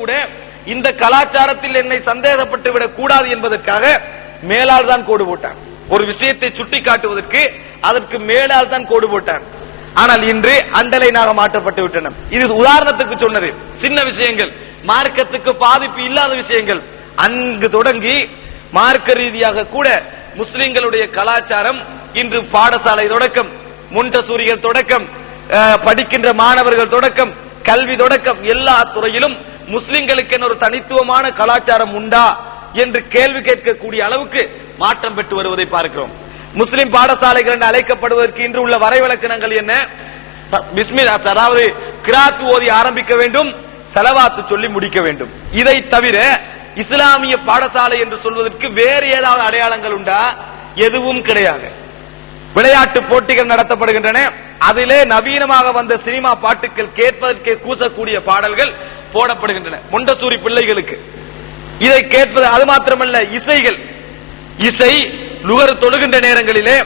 கூட இந்த கலாச்சாரத்தில் என்னை சந்தேகப்பட்டு விடக் கூடாது என்பதற்காக மேலால் தான் கோடு போட்டான். ஒரு விஷயத்தை சுட்டி காட்டுவதற்கு அதற்கு மேலால் தான் கோடு போட்டான். ஆனால் இன்று அண்டலைனாக மாற்றப்பட்டு விட்டன. இது உதாரணத்துக்கு சொன்னது, சின்ன விஷயங்கள், மார்க்கத்துக்கு பாதிப்பு இல்லாத விஷயங்கள். அங்கு தொடங்கி மார்க்க ரீதியாக கூட முஸ்லிம்களுடைய கலாச்சாரம் இன்று பாடசாலை தொடக்கம், முண்டசூரிகள் தொடக்கம், படிக்கின்ற மாணவர்கள் தொடக்கம், கல்வி தொடக்கம், எல்லா துறையிலும் முஸ்லிம்களுக்கு ஒரு தனித்துவமான கலாச்சாரம் உண்டா என்று கேள்வி கேட்கக்கூடிய அளவுக்கு மாற்றம் பெற்று வருவதை பார்க்கிறோம். முஸ்லிம் பாடசாலைகள் என்று அழைக்கப்படுவதற்கு இன்று உள்ள வரைவிலக்கணங்கள் என்ன? பிஸ்மில்லா, அதாவது கிராத் ஓதி ஆரம்பிக்க வேண்டும், ஸலவாத் சொல்லி முடிக்க வேண்டும். இதை தவிர இஸ்லாமிய பாடசாலை என்று சொல்வதற்கு வேறு ஏதாவது அடையாளங்கள் உண்டா? எதுவும் கிடையாது. விளையாட்டு போட்டிகள் நடத்தப்படுகின்றன, அதிலே நவீனமாக வந்த சினிமா பாட்டுகள் கேட்பதற்கே கூசக்கூடிய பாடல்கள் போடப்படுகின்றன முண்டசூரி பிள்ளைகளுக்கு. இதை கேட்பது அது மாத்திரமல்ல, இசைகள், இசை லுகர் தொழுகின்ற நேரங்களிலே,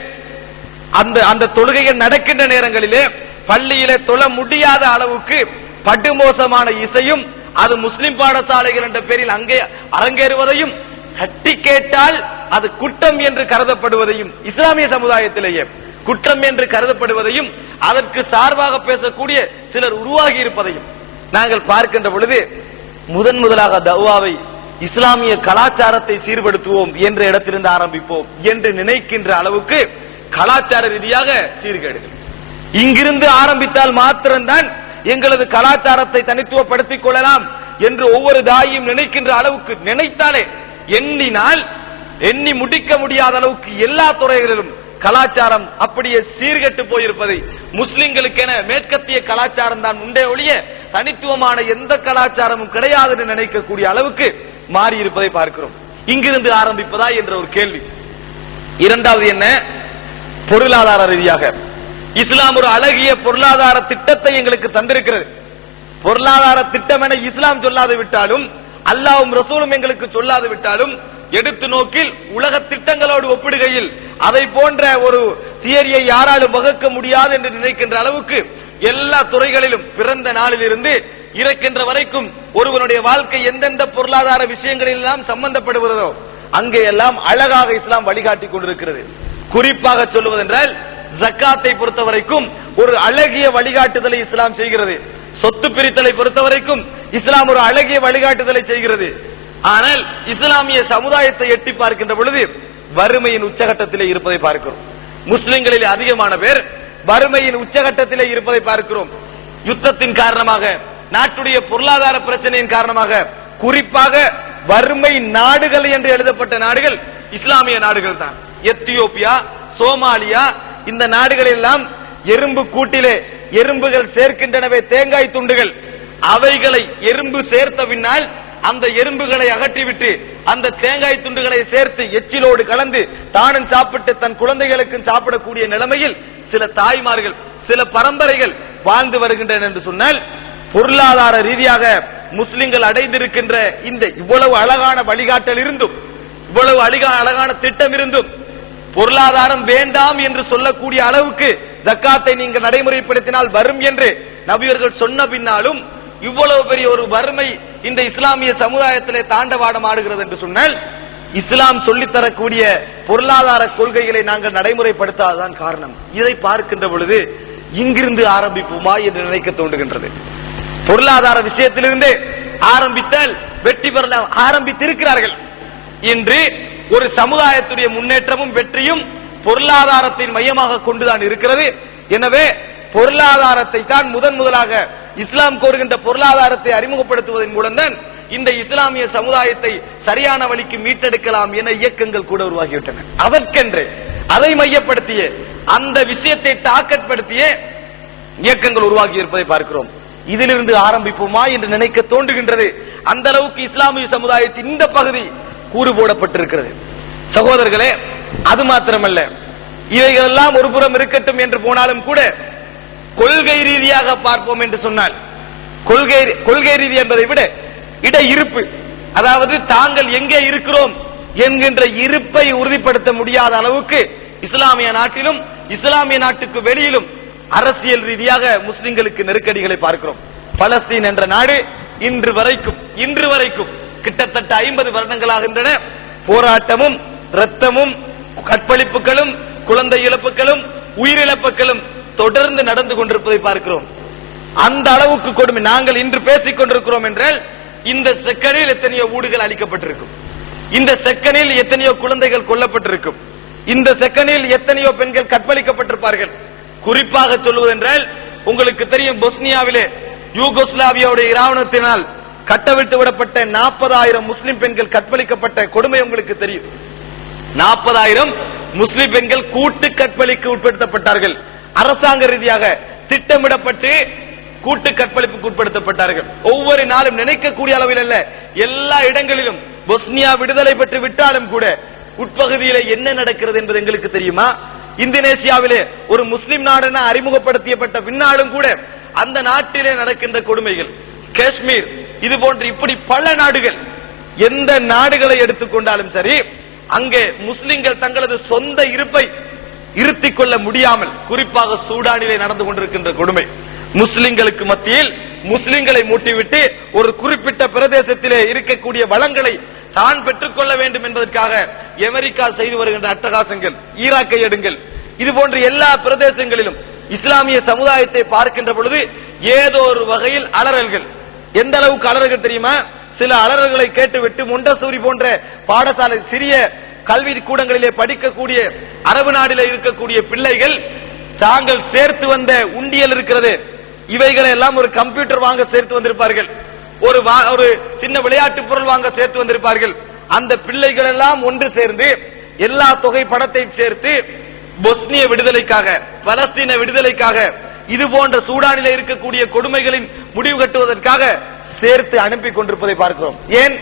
அந்த தொழுகைகள் நடக்கின்ற நேரங்களிலே பள்ளியிலே தொழ முடியாத அளவுக்கு படுமோசமான இசையும் அது முஸ்லிம் பாடசாலைகள் என்ற பேரில் அங்கே அரங்கேறுவதையும், கட்டி கேட்டால் அது குற்றம் என்று கருதப்படுவதையும், இஸ்லாமிய சமுதாயத்திலேயே குற்றம் என்று கருதப்படுவதையும், அதற்கு சார்பாக பேசக்கூடிய சிலர் உருவாகி இருப்பதையும் நாங்கள் பார்க்கின்ற பொழுது, முதலாக தவ்வாவை இஸ்லாமிய கலாச்சாரத்தை சீர்படுத்துவோம் என்ற இடத்திலிருந்து ஆரம்பிப்போம் என்று நினைக்கின்ற அளவுக்கு கலாச்சார ரீதியாக சீர்கேடுகள். இங்கிருந்து ஆரம்பித்தால் மாத்திரம்தான் எங்களது கலாச்சாரத்தை தனித்துவப்படுத்திக் கொள்ளலாம் என்று ஒவ்வொரு தாயும் நினைக்கின்ற அளவுக்கு, நினைத்தாலே எண்ணினால் எண்ணி முடிக்க முடியாத அளவுக்கு எல்லா துறைகளிலும் கலாச்சாரம் அப்படியே சீர்கெட்டு போயிருப்பதை, முஸ்லிம்களுக்கென மேற்கத்திய கலாச்சாரம் தான் உண்டே ஒழிய தனித்துவமான எந்த கலாச்சாரமும் கிடையாது என்று நினைக்கக்கூடிய அளவுக்கு மாறி இருப்பதை பார்க்கிறோம். இங்கிருந்து ஆரம்பிப்பதா என்ற ஒரு கேள்வி. இரண்டாவது என்ன? பொருளாதார ரீதியாக இஸ்லாம் ஒரு அழகிய பொருளாதார திட்டத்தை எங்களுக்கு தந்திருக்கிறது. பொருளாதார திட்டம் என இஸ்லாம் சொல்லாது விட்டாலும், அல்லாஹ்வும் ரசூலும் எங்களுக்கு சொல்லாது விட்டாலும், எடுத்து நோக்கில் உலக திட்டங்களோடு ஒப்பிடுகையில் அதை போன்ற ஒரு தியரியை யாராலும் வகுக்க முடியாது என்று நினைக்கின்ற அளவுக்கு எல்லா துறைகளிலும் பிறந்த நாளில் இருந்து இறக்கின்ற வரைக்கும் ஒருவனுடைய வாழ்க்கை எந்தெந்த பொருளாதார விஷயங்களில் எல்லாம் சம்பந்தப்படுகிறதோ அங்கே எல்லாம் அழகாக இஸ்லாம் வழிகாட்டி கொண்டிருக்கிறது. குறிப்பாக சொல்லுவதென்றால், ஜக்காத்தை பொறுத்தவரைக்கும் ஒரு அழகிய வழிகாட்டுதலை இஸ்லாம் செய்கிறது. சொத்து பிரித்தலை பொறுத்தவரைக்கும் இஸ்லாம் ஒரு அழகிய வழிகாட்டுதலை செய்கிறது. ஆனால் இஸ்லாமிய சமுதாயத்தை எட்டி பார்க்கின்ற பொழுது வறுமையின் உச்சகட்டத்திலே இருப்பதை பார்க்கிறோம். முஸ்லிம்களில் அதிகமான பேர் வறுமையின் உச்சகட்டத்திலே இருப்பதை பார்க்கிறோம். யுத்தத்தின் காரணமாக, நாட்டுடைய பொருளாதார பிரச்சனையின் காரணமாக, குறிப்பாக வறுமை நாடுகள் என்று எழுதப்பட்ட நாடுகள் இஸ்லாமிய நாடுகள் தான். எத்தியோப்பியா, சோமாலியா, இந்த நாடுகள் எல்லாம் எறும்பு கூட்டிலே எறும்புகள் சேர்க்கின்றனவே தேங்காய் துண்டுகள், அவைகளை எறும்பு சேர்த்த பின்னால் அந்த எறும்புகளை அகற்றிவிட்டு அந்த தேங்காய் துண்டுகளை சேர்த்து எச்சிலோடு கலந்து தானும் சாப்பிட்டு தன் குழந்தைகளுக்கும் சாப்பிடக்கூடிய நிலைமையில் சில தாய்மார்கள், சில பரம்பரைகள் வாழ்ந்து வருகின்றன என்று சொன்னால், பொருளாதார ரீதியாக முஸ்லிம்கள் அடைந்திருக்கின்ற இந்த இவ்வளவு அழகான வழிகாட்டல் இருந்தும், இவ்வளவு அழகான திட்டம் இருந்தும், பொருளாதாரம் வேண்டாம் என்று சொல்லக்கூடிய அளவுக்கு ஜக்காத்தை நீங்கள் நடைமுறைப்படுத்தினால் வரும் என்று நபியர்கள் சொன்ன பின்னாலும் இவ்வளவு பெரிய ஒரு வறுமை இந்த இஸ்லாமிய சமுதாயத்திலே தாண்டவாடம் ஆடுகிறது என்று சொன்னால், இஸ்லாம் சொல்லித்தரக்கூடிய பொருளாதார கொள்கைகளை நாங்கள் நடைமுறைப்படுத்தாததான் காரணம். இதை பார்க்கின்ற பொழுது இங்கிருந்து ஆரம்பிப்போமா என்று நினைக்க தோன்றுகின்றது. பொருளாதார விஷயத்திலிருந்து ஆரம்பித்தால் வெற்றி பெறலாம். ஆரம்பித்திருக்கிறார்கள். இன்று ஒரு சமுதாயத்துடைய முன்னேற்றமும் வெற்றியும் பொருளாதாரத்தின் மையமாக கொண்டுதான் இருக்கிறது. எனவே பொருளாதாரத்தை தான் முதலாக இஸ்லாம் கோருகின்ற பொருளாதாரத்தை அறிமுகப்படுத்துவதன் மூலம் தான் இந்த இஸ்லாமிய சமுதாயத்தை சரியான வழிக்கு மீட்டெடுக்கலாம் என இயக்கங்கள் கூட உருவாகிவிட்டன. அதற்கென்று அதை மையப்படுத்திய அந்த விஷயத்தை தாக்கப்படுத்திய இயக்கங்கள் உருவாகி இருப்பதை பார்க்கிறோம். இதிலிருந்து ஆரம்பிப்போமா என்று நினைக்க தோன்றுகின்றது. அந்த அளவுக்கு இஸ்லாமிய சமுதாயத்தின் இந்த பகுதி கூறு போடப்பட்டிருக்கிறது. சகோதரர்களே, அது மாத்திரமல்ல, இவைகள் எல்லாம் ஒரு புறம் இருக்கட்டும் என்று போனாலும் கூட கொள்கை ரீதியாக பார்ப்போம் என்று சொன்னால், கொள்கை ரீதி என்பதை விட இருப்பு, அதாவது தாங்கள் எங்கே இருக்கிறோம் என்கின்ற இருப்பை உறுதிப்படுத்த முடியாத அளவுக்கு இஸ்லாமிய நாட்டிலும் இஸ்லாமிய நாட்டுக்கு வெளியிலும் அரசியல் ரீதியாக முஸ்லிம்களுக்கு நெருக்கடிகளை பார்க்கிறோம். பலஸ்தீன் என்ற நாடு இன்று வரைக்கும் கிட்டத்தட்ட 50 வருடங்களாகின்றன போராட்டமும் ரத்தமும் கற்பழிப்புகளும் குழந்தை இழப்புகளும் உயிரிழப்புகளும் தொடர்ந்து நடந்து கொண்டிருப்பதை பார்க்கிறோம். அந்த அளவுக்கு கொடுமை. நாங்கள் இன்று பேசிக் கொண்டிருக்கிறோம் என்றால் இந்த செகண்டில் எத்தனையோ வீடுகள் அளிக்கப்பட்டிருக்கும், இந்த செகண்டில் எத்தனையோ குழந்தைகள் கொல்லப்பட்டிருக்கும், இந்த செகண்டில் எத்தனையோ பெண்கள் கற்பழிக்கப்பட்டிருப்பார்கள். குறிப்பாக சொல்வதென்றால் உங்களுக்கு தெரியும், பொஸ்னியாவிலே யூகோஸ்லாவியாவுடைய இராணுவத்தினால் கட்டவிழ்த்து விடப்பட்ட 40,000 முஸ்லிம் பெண்கள் கற்பழிக்கப்பட்ட கொடுமை உங்களுக்கு தெரியும். 40,000 முஸ்லிம் பெண்கள் கூட்டு கற்பழிக்கு உட்படுத்தப்பட்டார்கள். அரசாங்க ரீதியாக திட்டமிடப்பட்டு கூட்டு கற்பழிப்புக்கு உட்படுத்தப்பட்டார்கள். ஒவ்வொரு நாளும் நினைக்கக்கூடிய அளவில் அல்ல, எல்லா இடங்களிலும். பொஸ்னியா விடுதலை பெற்று விட்டாலும் கூட உட்பகுதியிலே என்ன நடக்கிறது என்பது எங்களுக்கு தெரியுமா? இந்தோனேசியாவிலே ஒரு முஸ்லிம் நாடு அறிமுகப்படுத்தப்பட்ட பின்னாலும் கூட அந்த நாட்டிலே நடக்கின்ற கொடுமைகள், காஷ்மீர், இது போன்று இப்படி பல நாடுகள், எந்த நாடுகளை எடுத்துக்கொண்டாலும் சரி, அங்கே முஸ்லிம்கள் தங்களது சொந்த இருப்பை இருத்திக் கொள்ள முடியாமல், குறிப்பாக சூடானிலே நடந்து கொண்டிருக்கின்ற கொடுமை, முஸ்லிம்களுக்கு மத்தியில் முஸ்லிம்களை மூட்டிவிட்டு ஒரு குறிப்பிட்ட பிரதேசத்திலே இருக்கக்கூடிய வளங்களை தான் பெற்றுக் கொள்ள வேண்டும் என்பதற்காக அமெரிக்கா செய்து வருகின்ற அட்டகாசங்கள், ஈராக்கை எடுங்கள், இது போன்ற எல்லா பிரதேசங்களிலும் இஸ்லாமிய சமுதாயத்தை பார்க்கின்ற பொழுது ஏதோ ஒரு வகையில் அலறல்கள். எந்த அளவுக்கு அலறல்கள் தெரியுமா? சில அலறல்களை கேட்டுவிட்டு மொண்டசூரி போன்ற பாடசாலை, சிறிய கல்வி கூடங்களிலே படிக்கக்கூடிய அரபு நாட்டிலே இருக்கக்கூடிய பிள்ளைகள் தாங்கள் சேர்த்து வந்த உண்டியல் இருக்கிறது, இவைகளை எல்லாம் ஒரு கம்ப்யூட்டர் வாங்க சேர்த்து வந்திருப்பார்கள், ஒரு சின்ன விளையாட்டு பொருள் வாங்க சேர்த்து வந்திருப்பார்கள். அந்த பிள்ளைகள் எல்லாம் ஒன்று சேர்ந்து எல்லா தொகை பணத்தை சேர்த்து பொஸ்னிய விடுதலைக்காக, பலஸ்தீன விடுதலைக்காக, இது போன்ற சூடானிலே இருக்கக்கூடிய கொடுமைகளின் முடிவு கட்டுவதற்காக சேர்த்து அனுப்பி கொண்டிருப்பதை பார்க்கிறோம். ஏன்?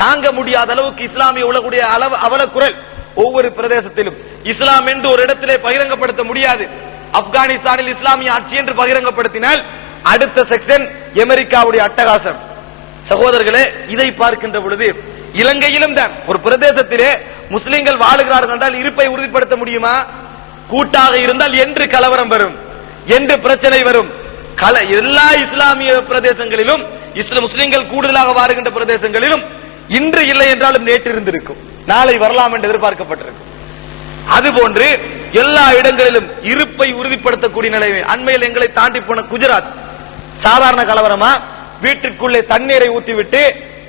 தாங்க முடியாத அளவுக்கு இஸ்லாமிய உலகுடைய அவலக்குரல் ஒவ்வொரு பிரதேசத்திலும். இஸ்லாம் என்று ஒரு இடத்திலே பகிரங்கப்படுத்த முடியாது. ஆப்கானிஸ்தானில் இஸ்லாமிய ஆட்சி என்று பகிரங்கப்படுத்தினால் அடுத்த செக்ஷன் அமெரிக்காவுடைய அட்டகாசம். சகோதரர்களே, இதை பார்க்கின்ற பொழுது இலங்கையிலும் தான் ஒரு பிரதேசத்திலே முஸ்லிம்கள் வாழுகிறார்கள் என்றால் இருப்பை உறுதிப்படுத்த முடியுமா? கூட்டாக இருந்தால் என்று கலவரம் வரும், என்று பிரச்சனை வரும். எல்லா இஸ்லாமிய பிரதேசங்களிலும், முஸ்லிம்கள் கூடுதலாக வாழுகின்ற பிரதேசங்களிலும் இன்று இல்லை என்றாலும் நேற்று இருந்திருக்கும், நாளை வரலாம் என்று எதிர்பார்க்கப்பட்டிருக்கும். அதுபோன்று எல்லா இடங்களிலும் இருப்பை உறுதிப்படுத்தக்கூடிய நிலைமை. அண்மையில் எங்களை தாண்டி போன குஜராத் சாதாரண கலவரமா? வீட்டிற்குள்ளே தண்ணீரை ஊற்றிவிட்டு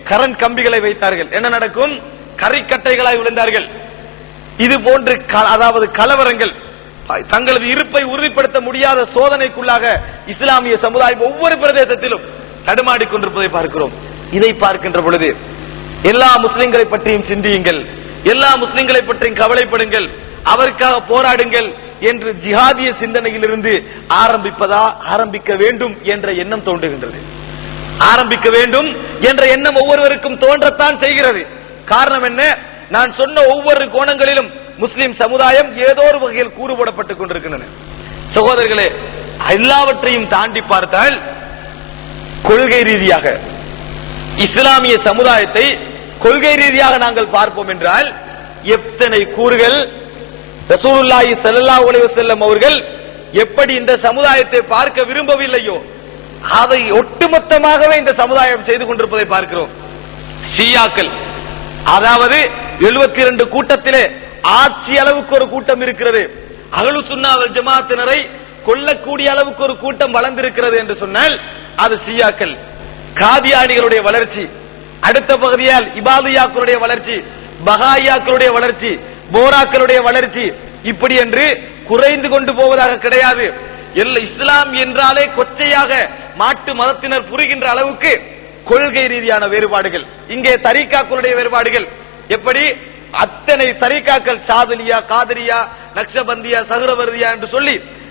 கரண்ட் கம்பிகளை வைத்தார்கள். என்ன நடக்கும்? கரிக்கட்டைகளாய் விழுந்தார்கள். இது போன்று அதாவது கலவரங்கள், தங்களது இருப்பை உறுதிப்படுத்த முடியாத சோதனைக்குள்ளாக இஸ்லாமிய சமுதாயம் ஒவ்வொரு பிரதேசத்திலும் தடுமாடிக் கொண்டிருப்பதை பார்க்கிறோம். இதை பார்க்கின்ற பொழுது எல்லா முஸ்லிம்களை பற்றியும் சிந்தியுங்கள், எல்லா முஸ்லிம்களை பற்றியும் கவலைப்படுங்கள், அவருக்காக போராடுங்கள் என்று ஜிஹாதிய சிந்தனையிலிருந்து ஆரம்பிக்க வேண்டும் என்ற எண்ணம் தோன்றுகின்றது. ஆரம்பிக்க வேண்டும் என்ற எண்ணம் ஒவ்வொருவருக்கும் தோன்றத்தான் செய்கிறது. காரணம் என்ன? நான் சொன்ன ஒவ்வொரு கோணங்களிலும் முஸ்லிம் சமுதாயம் ஏதோ ஒரு வகையில் கூறுபடப்பட்டுக் கொண்டிருக்கின்றன. சகோதரர்களே, எல்லாவற்றையும் தாண்டி பார்த்தால் கொள்கை ரீதியாக இஸ்லாமிய சமுதாயத்தை கொள்கை ரீதியாக நாங்கள் பார்ப்போம் என்றால் எத்தனை கூறுகள் ரசூலுல்லாஹி ஸல்லல்லாஹு அலைஹி வஸல்லம் அவர்கள் எப்படி இந்த சமுதாயத்தை பார்க்க விரும்பவில்லையோ அதை ஒட்டுமொத்தமாகவே இந்த சமுதாயம் செய்து கொண்டிருப்பதை பார்க்கிறோம். ஷியாக்கள், அதாவது 72 கூட்டத்திலே ஆட்சி அளவுக்கு ஒரு கூட்டம் இருக்கிறது. அஹ்லு சுன்னா வல் ஜமாஅத்தினரை கொல்லக்கூடிய அளவுக்கு ஒரு கூட்டம் வளர்ந்திருக்கிறது என்று சொன்னால் அது ஷியாக்கள். காதியானிகளுடைய வளர்ச்சி, அடுத்த பகுதியால் இபாதியாக்களுடைய வளர்ச்சி, பகாயாக்களுடைய வளர்ச்சி, போராக்களுடைய வளர்ச்சி, இப்படி என்று குறைந்து கொண்டு போவதாக கிடையாது. இஸ்லாம் என்றாலே கொச்சையாக மாட்டு மதத்தினர் புரிகின்ற அளவுக்கு கொள்கை ரீதியான வேறுபாடுகள். இங்கே தரீகாக்களுடைய வேறுபாடுகள் எப்படி? அத்தனை தரீகாக்கள், ஷாதிலியா, காதிரியா, நக்ஷபந்தியா, சஹ்ரவர்தியா என்று சொல்லி